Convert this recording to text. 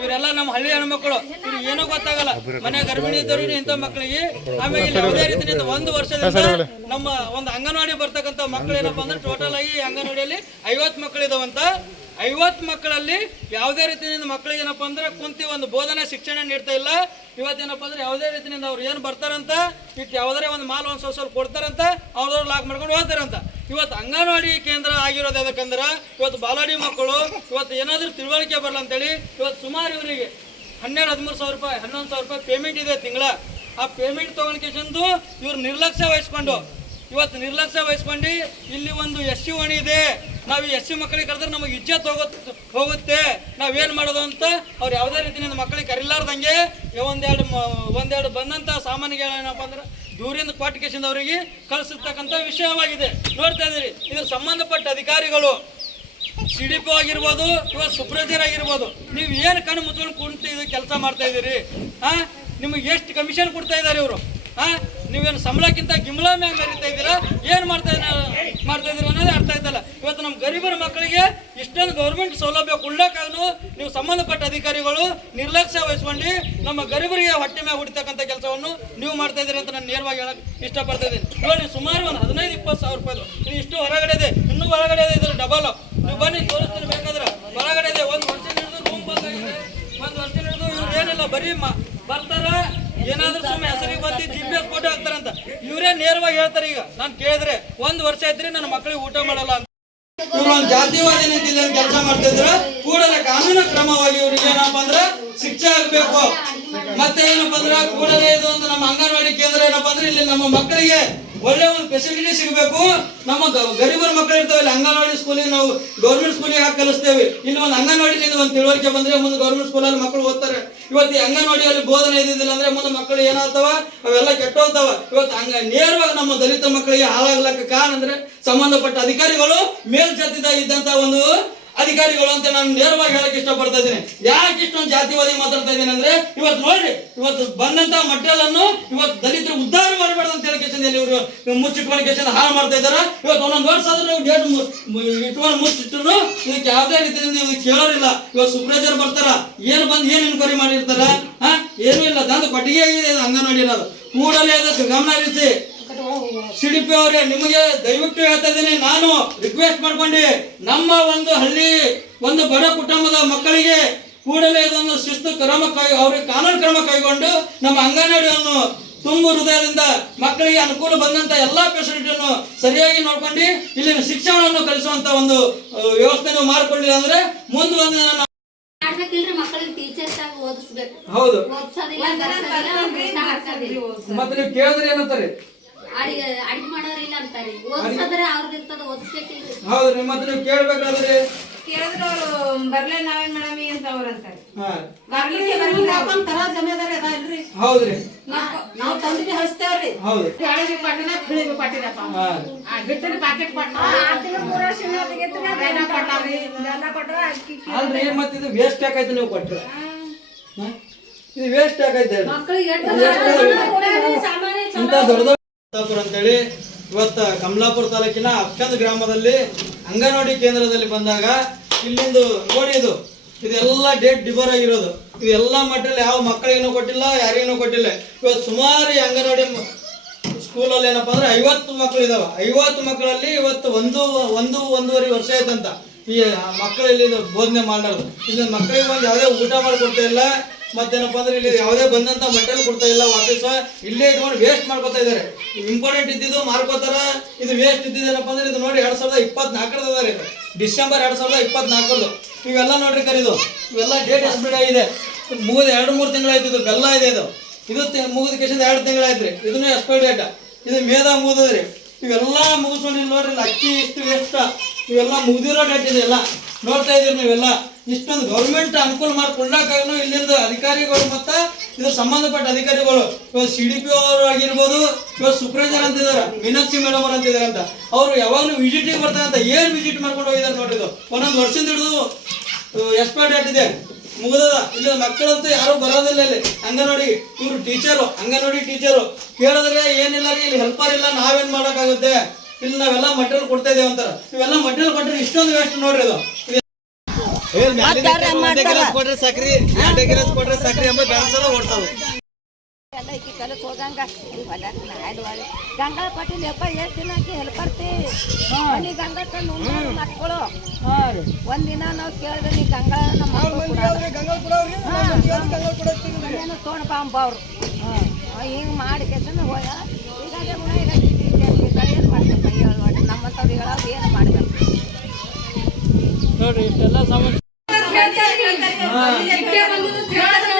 ಇವರೆಲ್ಲ ನಮ್ಮ ಹಳ್ಳಿ ಹೆಣ್ಮಕ್ಳು. ಏನೋ ಏನೂ ಗೊತ್ತಾಗಲ್ಲ. ಮನೆ ಗರ್ಭಿಣಿ ಇದ್ದವ್ರು ಇಂಥ ಮಕ್ಕಳಿಗೆ ಆಮೇಲೆ ಇಲ್ಲಿ ಯಾವುದೇ ರೀತಿಯಿಂದ ಒಂದು ವರ್ಷದಿಂದ ನಮ್ಮ ಒಂದು ಅಂಗನವಾಡಿ ಬರ್ತಕ್ಕಂಥ ಮಕ್ಕಳು ಏನಪ್ಪ ಅಂದ್ರೆ ಟೋಟಲ್ ಆಗಿ ಅಂಗನವಾಡಿಯಲ್ಲಿ ಐವತ್ತು ಮಕ್ಕಳಿದಾವಂತ ಐವತ್ತು ಮಕ್ಕಳಲ್ಲಿ ಯಾವುದೇ ರೀತಿಯಿಂದ ಮಕ್ಕಳಿಗೆ ಏನಪ್ಪಾ ಅಂದ್ರೆ ಕುಂತಿ ಒಂದು ಬೋಧನೆ ಶಿಕ್ಷಣ ನೀಡ್ತಾ ಇಲ್ಲ. ಇವತ್ತೇನಪ್ಪ ಅಂದ್ರೆ ಯಾವುದೇ ರೀತಿಯಿಂದ ಅವ್ರು ಏನು ಬರ್ತಾರಂತ ಇಟ್ಟು ಯಾವುದೇ ಒಂದು ಮಾಲ್ ಒಂದು ಸ್ವಲ್ಪ ಸ್ವಲ್ಪ ಕೊಡ್ತಾರಂತ ಅವ್ರವ್ರು ಲಾಕ್ ಮಾಡ್ಕೊಂಡು ಹೋಗ್ತಾರಂತ. ಇವತ್ತು ಅಂಗನವಾಡಿ ಕೇಂದ್ರ ಆಗಿರೋದು ಯಾಕಂದ್ರೆ ಇವತ್ತು ಬಾಲಾಡಿ ಮಕ್ಕಳು ಇವತ್ತು ಏನಾದರೂ ತಿಳುವಳಿಕೆ ಬರಲ್ಲ ಅಂತೇಳಿ ಇವತ್ತು ಸುಮಾರು ಇವರಿಗೆ ಹನ್ನೆರಡು, ಹದಿಮೂರು ಸಾವಿರ ರೂಪಾಯಿ, ಹನ್ನೊಂದು ಸಾವಿರ ರೂಪಾಯಿ ಪೇಮೆಂಟ್ ಇದೆ ತಿಂಗಳ. ಆ ಪೇಮೆಂಟ್ ತೊಗೊಂಡ್ಕೆಂದು ಇವ್ರು ನಿರ್ಲಕ್ಷ್ಯ ವಹಿಸ್ಕೊಂಡು, ಇವತ್ತು ನಿರ್ಲಕ್ಷ್ಯ ವಹಿಸ್ಕೊಂಡು ಇಲ್ಲಿ ಒಂದು ಎಸ್ ಸಿ ಓಣಿ ಇದೆ. ನಾವು ಎಸ್ ಸಿ ಮಕ್ಕಳಿಗೆ ಕರೆದ್ರೆ ನಮಗೆ ಇಜ್ಜತ್ ಹೋಗುತ್ತೆ ಹೋಗುತ್ತೆ. ನಾವೇನು ಮಾಡೋದು ಅಂತ ಅವ್ರು ಯಾವುದೇ ರೀತಿಯಿಂದ ಮಕ್ಕಳಿಗೆ ಕರಿಲಾರ್ದಂಗೆ ಒಂದೆರಡು ಒಂದೆರಡು ಬಂದಂಥ ಸಾಮಾನ್ಯಗಳು ಏನಪ್ಪ ಅಂದ್ರೆ ದೂರಿಂದ ಕ್ವಾಟಿಕೇಶನ್ ಅವರಿಗೆ ಕಳಿಸಿರ್ತಕ್ಕಂಥ ವಿಷಯವಾಗಿದೆ. ನೋಡ್ತಾ ಇದ್ದೀರಿ, ಇದ್ರ ಸಂಬಂಧಪಟ್ಟ ಅಧಿಕಾರಿಗಳು ಸಿ ಡಿ ಪಿ ಆಗಿರ್ಬೋದು ಇವತ್ತು ಸುಪ್ರಜರ್ ಆಗಿರ್ಬೋದು, ನೀವು ಏನು ಕಣ್ಣು ಮುಚ್ಕೊಂಡು ಕುಂತು ಇದು ಕೆಲಸ ಮಾಡ್ತಾ ಇದ್ದೀರಿ ಹಾ ನಿಮಗೆ ಎಷ್ಟು ಕಮಿಷನ್ ಕೊಡ್ತಾ ಇದ್ದಾರೆ ಇವರು? ನೀವೇನು ಸಂಬಳಕ್ಕಿಂತ ಗಿಂಬಳ ಮ್ಯಾಗ ಮರಿತಾ ಇದ್ದೀರಾ? ಏನು ಮಾಡ್ತಾ ಮಾಡ್ತಾ ಇದ್ದೀರಾ ಅನ್ನೋದೇ ಅರ್ಥ ಆಯ್ತಲ್ಲ. ಇವತ್ತು ನಮ್ಮ ಗರೀಬರ ಮಕ್ಕಳಿಗೆ ಇಷ್ಟೊಂದು ಗೌರ್ಮೆಂಟ್ ಸೌಲಭ್ಯ ಕೊಡ್ಲಕ್ಕಾಗೂ ನೀವು ಸಂಬಂಧಪಟ್ಟ ಅಧಿಕಾರಿಗಳು ನಿರ್ಲಕ್ಷ್ಯ ವಹಿಸ್ಕೊಂಡು ನಮ್ಮ ಗರೀಬರಿಗೆ ಹೊಟ್ಟೆ ಮ್ಯಾಗ ಹೊಡಿತಕ್ಕಂಥ ಕೆಲಸವನ್ನು ನೀವು ಮಾಡ್ತಾ ಇದ್ದೀರಿ ಅಂತ ನಾನು ನೇರವಾಗಿ ಹೇಳಕ್ಕೆ ಇಷ್ಟಪಡ್ತಾ ಇದ್ದೀನಿ. ನೋಡಿ ಸುಮಾರು ಒಂದು ಹದಿನೈದು, ಇಪ್ಪತ್ತು ಸಾವಿರ ರೂಪಾಯಿ ಇದು ಇಷ್ಟು ಹೊರಗಡೆ ಇದೆ. ಇನ್ನೂ ಹೊರಗಡೆ ಇದೆ, ಇದ್ರ ಡಬಲ್ ನೀವು ಬನ್ನಿ, ತೋರಿಸ್ತೀನಿ. ಏನಾದ್ರೂ ಸುಮ್ಮನೆ ಹೆಸರಿಗೆ ಬಂದು ಜಿ ಪಿ ಫೋಟೋ ಹಾಕ್ತಾರಂತ. ಇವರೇ ನೇರವಾಗಿ ಹೇಳ್ತಾರೆ ಈಗ. ನಾನು ಕೇಳಿದ್ರೆ ಒಂದ್ ವರ್ಷ ಆಯ್ತ್ರಿ ನನ್ನ ಮಕ್ಕಳಿಗೆ ಊಟ ಮಾಡಲ್ಲ ಅಂತ. ಇವ್ರು ಜಾತಿವಾದಿ ಕೆಲಸ ಮಾಡ್ತಿದ್ರ ಕೂಡಲೇ ಕಾನೂನು ಕ್ರಮವಾಗಿ ಇವ್ರಿಗೆ ಏನಪ್ಪ ಅಂದ್ರೆ ಶಿಕ್ಷೆ ಆಗ್ಬೇಕು. ಮತ್ತೆ ಏನಪ್ಪ ಅಂದ್ರೆ ಕೂಡಲೇ ಇದು ಒಂದು ನಮ್ಮ ಅಂಗನವಾಡಿ ಕೇಂದ್ರ ಏನಪ್ಪ ಅಂದ್ರೆ ಇಲ್ಲಿ ನಮ್ಮ ಮಕ್ಕಳಿಗೆ ಒಳ್ಳೆ ಒಂದು ಫೆಸಿಲಿಟಿ ಸಿಗಬೇಕು. ನಮ್ಮ ಗರೀಬರ ಮಕ್ಕಳು ಇರ್ತಾವೆ ಇಲ್ಲಿ ಅಂಗನವಾಡಿ ಸ್ಕೂಲಿಗೆ ನಾವು ಗೌರ್ಮೆಂಟ್ ಸ್ಕೂಲಿಗೆ ಹಾಕಿ ಕಲಿಸ್ತೇವೆ ಇಲ್ಲಿ ಒಂದು ಅಂಗನವಾಡಿಲಿಂದ ಒಂದು ತಿಳುವಳಿಕೆ ಬಂದ್ರೆ ಮುಂದೆ ಗೌರ್ಮೆಂಟ್ ಸ್ಕೂಲಲ್ಲಿ ಮಕ್ಕಳು ಓದ್ತಾರೆ. ಇವತ್ತು ಅಂಗನವಾಡಿಯಲ್ಲಿ ಬೋಧನೆ ಇದ್ದಿದ್ದಿಲ್ಲ ಅಂದ್ರೆ ಮುಂದೆ ಮಕ್ಕಳು ಏನಾಗ್ತಾವ? ಅವೆಲ್ಲ ಕೆಟ್ಟೋಗ್ತಾವ. ಇವತ್ತು ಹಂಗ ನೇರವಾಗಿ ನಮ್ಮ ದಲಿತ ಮಕ್ಕಳಿಗೆ ಹಾಳಾಗ್ಲಕ್ಕ ಕಾರಣ ಅಂದ್ರೆ ಸಂಬಂಧಪಟ್ಟ ಅಧಿಕಾರಿಗಳು ಮೇಲ್ಜಾತಿದ ಇದ್ದಂತ ಒಂದು ಅಧಿಕಾರಿಗಳು ಅಂತ ನಾನು ನೇರವಾಗಿ ಹೇಳಕ್ ಇಷ್ಟಪಡ್ತಾ ಇದ್ದೀನಿ. ಯಾಕೆ ಇಷ್ಟೊಂದು ಜಾತಿವಾದಿ ಮಾತಾಡ್ತಾ ಇದ್ದೀನಿ ಅಂದ್ರೆ, ಇವತ್ತು ನೋಡ್ರಿ, ಇವತ್ತು ಬಂದಂತ ಮಟ್ಟಲನ್ನು ಇವತ್ತು ದಲಿತರು ಉದ್ಧಾರ ಮಾಡಬಾರ್ದು ಅಂತ ಹೇಳಿ ಇವರು ಮುಚ್ಚಿಟ್ಕೊಂಡು ಕೇಸಿಂದ ಹಾಳು ಮಾಡ್ತಾ ಇದ್ದಾರೆ? ಇವತ್ತು ಒಂದೊಂದು ವರ್ಷ ಆದ್ರೂ ನೀವು ಡೇಟ್ ಇಟ್ಕೊಂಡು ಮುಚ್ಚಿಟ್ರು, ಇದಕ್ಕೆ ಯಾವುದೇ ರೀತಿಯಿಂದ ಇವ್ರು ಕೇಳೋರಿಲ್ಲ ಇವತ್ತು ಸುಪ್ರೇಜರ್ ಬರ್ತಾರ? ಏನು ಬಂದು ಏನು ಇನ್ಕ್ವೈರಿ ಮಾಡಿರ್ತಾರ? ಹಾ? ಏನೂ ಇಲ್ಲ. ದಂದು ಕೊಟ್ಟಿಗೆ ಇದೆ ಇದು ಅಂಗನವಾಡಿ ಇರೋದು. ಕೂಡಲೇ ಅದಕ್ಕೆ ಗಮನ ಹರಿಸಿ. ಸಿಡಿಪಿ ಅವರೇ ನಿಮಗೆ ದಯವಿಟ್ಟು ಹೇಳ್ತಾ ಇದ್ದೀನಿ. ನಾನು ರಿಕ್ವೆಸ್ಟ್ ಮಾಡ್ಕೊಂಡು ನಮ್ಮ ಒಂದು ಹಳ್ಳಿ ಒಂದು ಬಡ ಕುಟುಂಬದ ಮಕ್ಕಳಿಗೆ ಕೂಡಲೇ ಇದನ್ನು ಶಿಸ್ತು ಕ್ರಮ ಕೈ ಅವ್ರಿಗೆ ಕಾನೂನು ಕ್ರಮ ಕೈಗೊಂಡು ನಮ್ಮ ಅಂಗನವಾಡಿಯನ್ನು ತುಂಬ ಹೃದಯದಿಂದ ಮಕ್ಕಳಿಗೆ ಅನುಕೂಲ ಬಂದಂತ ಎಲ್ಲಾ ಫೆಸಿಲಿಟಿಯನ್ನು ಸರಿಯಾಗಿ ನೋಡ್ಕೊಂಡು ಇಲ್ಲಿನ ಶಿಕ್ಷಣವನ್ನು ಕಲಿಸುವಂತ ಒಂದು ವ್ಯವಸ್ಥೆಯನ್ನು ಮಾಡ್ಕೊಳ್ಳಿ ಅಂದ್ರೆ ಮುಂದೆ ಒಂದು ದಿನ ಮಕ್ಕಳಿಗೆ ಟೀಚರ್ಸ್ ಆಗಿ ಓದಿಸ್ಬೇಕು. ಹೌದು. ಮತ್ತೆ ನೀವು ಕೇಳಿದ್ರೆ ಏನಂತಾರೆ? ಅಡಿಗೆ ಅಡಿಗೆ ಮಾಡೋರಿಲ್ಲ ಅಂತಾರೆ. ಓದಿಸೋದ್ರೆ ಅವ್ರದ್ದು ಇರ್ತದ ಓದಿಸ್ಬೇಕಿಲ್ರಿ. ಹೌದು ನಿಮ್ಮ ಹತ್ರ ನೀವು ಕೇಳ್ಬೇಕಾದ್ರೆ? ಕೇಳಿದ್ರೆ ಅವರು ಬರ್ಲೇ ನಾವೇನ್ ಮಾಡಮಿ ಅಂತ ಅವ್ರ ಅಂತಾರೆ. ಹಾ. ಬರ್ಲಿಕ್ಕೆ ಹಾಕೊಂಡ್ ತರ ಜಮೇದಾರಿ ಅದ ಇಲ್ರಿ. ಹೌದ್ರಿ. ನಾವ್ ತಂದಿಗೆ ಹಚ್ತೇವ್ರಿ. ಪಟ್ಟಿನಪ್ಪ ಪ್ಯಾಕೆಟ್ ಪಟ್ಟ ಅಲ್ರಿ ಮತ್ತೆ ಇದು ವೇಸ್ಟ್ ಯಾಕೈತೆ ನೀವು ಕೊಟ್ಟರು ಹ? ಇದು ವೇಸ್ಟ್ ಯಾಕೈತೆ ಹೇಳಿ? ಮಕ್ಕಳಿಗೆ ಇಂಥ ದೊಡ್ಡ ಅಂತೇಳಿ ಇವತ್ತ ಕಮಲಾಪುರ ತಾಲೂಕಿನ ಅಕ್ಕಂದ ಗ್ರಾಮದಲ್ಲಿ ಅಂಗನವಾಡಿ ಕೇಂದ್ರದಲ್ಲಿ ಬಂದಾಗ ಇಲ್ಲಿಂದು ನೋಡಿ ಇದು. ಇದೆಲ್ಲ ಡೇಟ್ ಡಿಬರ್ ಆಗಿರೋದು. ಇದೆಲ್ಲ ಮಟ್ಟಲ್ಲಿ ಯಾವ ಮಕ್ಕಳಿಗೂ ಕೊಟ್ಟಿಲ್ಲ, ಯಾರಿಗೂ ಕೊಟ್ಟಿಲ್ಲ. ಇವತ್ತು ಸುಮಾರು ಅಂಗನವಾಡಿ ಸ್ಕೂಲಲ್ಲಿ ಏನಪ್ಪ ಅಂದ್ರೆ ಐವತ್ತು ಮಕ್ಕಳು ಇದಾವೆ. ಐವತ್ತು ಮಕ್ಕಳಲ್ಲಿ ಇವತ್ತು ಒಂದು ಒಂದು, ಒಂದೂವರೆ ವರ್ಷ ಆಯ್ತಂತ. ಈ ಮಕ್ಕಳಲ್ಲಿ ಬೋಧನೆ ಮಾಡೋದು ಇಲ್ಲಿ ಮಕ್ಕಳಿಗೆ ಬಂದು ಯಾವುದೇ ಊಟ ಮಾಡಿಕೊಡ್ತಾ ಇಲ್ಲ. ಮತ್ತೇನಪ್ಪ ಅಂದ್ರೆ ಇಲ್ಲಿ ಯಾವುದೇ ಬಂದಂತ ಮಟೀರಿಯಲ್ ಕೊಡ್ತಾ ಇಲ್ಲ, ವಾಪಸ್. ಇಲ್ಲೇ ಇಟ್ಕೊಂಡು ವೇಸ್ಟ್ ಮಾಡ್ಕೊತಾ ಇದ್ದಾರೆ. ಇಂಪಾರ್ಟೆಂಟ್ ಇದ್ದಿದ್ದು ಮಾರ್ಕೋತಾರ. ಇದು ವೇಸ್ಟ್ ಇದ್ದಿದ್ದೇನಪ್ಪ ಅಂದ್ರೆ ಇದು ನೋಡಿ ಎರಡ್ ಸಾವಿರದ ಇಪ್ಪತ್ನಾಲ್ಕರದ ಇದು. ಡಿಸೆಂಬರ್ ಎರಡ್ ಸಾವಿರದ ಇಪ್ಪತ್ನಾಲ್ಕರದು ಇವೆಲ್ಲ ನೋಡ್ರಿ ಕರೀದು ಇವೆಲ್ಲ ಡೇಟ್ ಎಕ್ಸ್ಪೈರ್ ಆಗಿದೆ. ಮುಗಿದ ಎರಡು ಮೂರು ತಿಂಗಳಾಯ್ತು ಇದು. ಬೆಲ್ಲ ಇದೆ ಇದು. ಇದು ಮುಗಿದ ಕೇಸಿಂದ ಎರಡು ತಿಂಗಳಾಯ್ತ್ರಿ ಇದನ್ನು ಎಕ್ಸ್ಪೈರ್ ಡೇಟ್ ಇದು ಮೇದ ಮುಗಿದ್ರಿ ಇವೆಲ್ಲ ಮುಗಿಸ್ಕೊಂಡಿಲ್ಲ ನೋಡ್ರಿ ಅಕ್ಕಿ ಇಷ್ಟು ವೇಸ್ಟ್ ಇವೆಲ್ಲ ಮುಗಿದಿರೋ ಡೇಟ್ ಇದೆಲ್ಲ ನೋಡ್ತಾ ಇದೀರಿ ನೀವೆಲ್ಲ. ಇಷ್ಟೊಂದು ಗೌರ್ಮೆಂಟ್ ಅನುಕೂಲ ಮಾಡ್ಕೊಂಡಾಗೂ ಇಲ್ಲಿಂದ ಅಧಿಕಾರಿಗಳು ಮತ್ತು ಇದ್ರ ಸಂಬಂಧಪಟ್ಟ ಅಧಿಕಾರಿಗಳು ಇವಾಗ ಸಿ ಡಿ ಪಿ ಅವರು ಆಗಿರ್ಬೋದು, ಇವಾಗ ಸೂಪರ್ವೈಸರ್ ಅಂತಿದ್ದಾರೆ ಮೀನಾಕ್ಷಿ ಮೇಡಮ್ ಅವರು ಅಂತಿದ್ದಾರೆ ಅಂತ. ಅವರು ಯಾವಾಗಲೂ ವಿಸಿಟಿಗೆ ಬರ್ತಾರೆ ಅಂತ ಏನು ವಿಸಿಟ್ ಮಾಡ್ಕೊಂಡು ಹೋಗಿದಾರೆ ನೋಡ್ರಿ ಇದು. ಒಂದೊಂದು ವರ್ಷದಿಂದ ಹಿಡಿದು ಎಕ್ಸ್ಪೈರ್ ಡೇಟ್ ಇದೆ. ಮುಗಿದದ. ಇಲ್ಲಿ ಮಕ್ಕಳಂತೂ ಯಾರು ಬರೋದಿಲ್ಲ ಇಲ್ಲಿ. ಅಂಗನವಾಡಿ, ಇವ್ರು ಟೀಚರು ಅಂಗನವಾಡಿ ಟೀಚರು ಕೇಳಿದ್ರೆ ಏನಿಲ್ಲ ರೀ, ಇಲ್ಲಿ ಹೆಲ್ಪರ್ ಇಲ್ಲ, ನಾವೇನ್ ಮಾಡೋಕ್ಕಾಗುತ್ತೆ? ಇಲ್ಲಿ ನಾವೆಲ್ಲ ಮಟೀರಿಯಲ್ ಕೊಡ್ತಾ ಇದೀವಿ ಅಂತಾರ. ಇವೆಲ್ಲ ಮಟೀರಿಯಲ್ ಕೊಟ್ಟರೆ ಇಷ್ಟೊಂದು ವೇಸ್ಟ್ ನೋಡ್ರಿ ಇದು. ಕೊಟ್ರೆ ಸಕ್ರಿ. ಎರಡೇ ಗಿಲಾಸ್ ಕೊಟ್ರೆ ಸಕ್ರಿ ಎಂಬ ಬೆಳೆಸಲ್ಲ ಓಡ್ತಾವ ಎಲ್ಲ ಈಕಿ ಹೋಗಂಗ. ಎಷ್ಟು ದಿನ ಆಕಿ ಹೆಲ್ಪರ್ತಿ? ನೀ ಗಂಗಾ ತಂದು ಉಣ್ಣೋರು ಮಕ್ಕಳು. ಒಂದಿನ ನಾವು ಕೇಳಿದ್ರೆ ನೀ ಗಂಗಳ ನಮ್ಮ ತೋಣ ತೊಗೊಂಡು ಬಾಂಬ ಅವ್ರು ಹಿಂಗೆ ಮಾಡಿ ಕೆಸನ ಹೋಗ. ಈಗ ಅದೇ ಗುಣ ಏನು ಮಾಡ್ಬೇಕು? ಹೇಳು ಒಟ್ಟು ನಮ್ಮಂಥವ್ರು ಹೇಳೋದು ಏನು ಮಾಡ್ಬೇಕು? ನೋಡ್ರಿ ಇಷ್ಟೆಲ್ಲ ಸಮಸ್ಯೆ ಹೇಳ್ತಾರೆ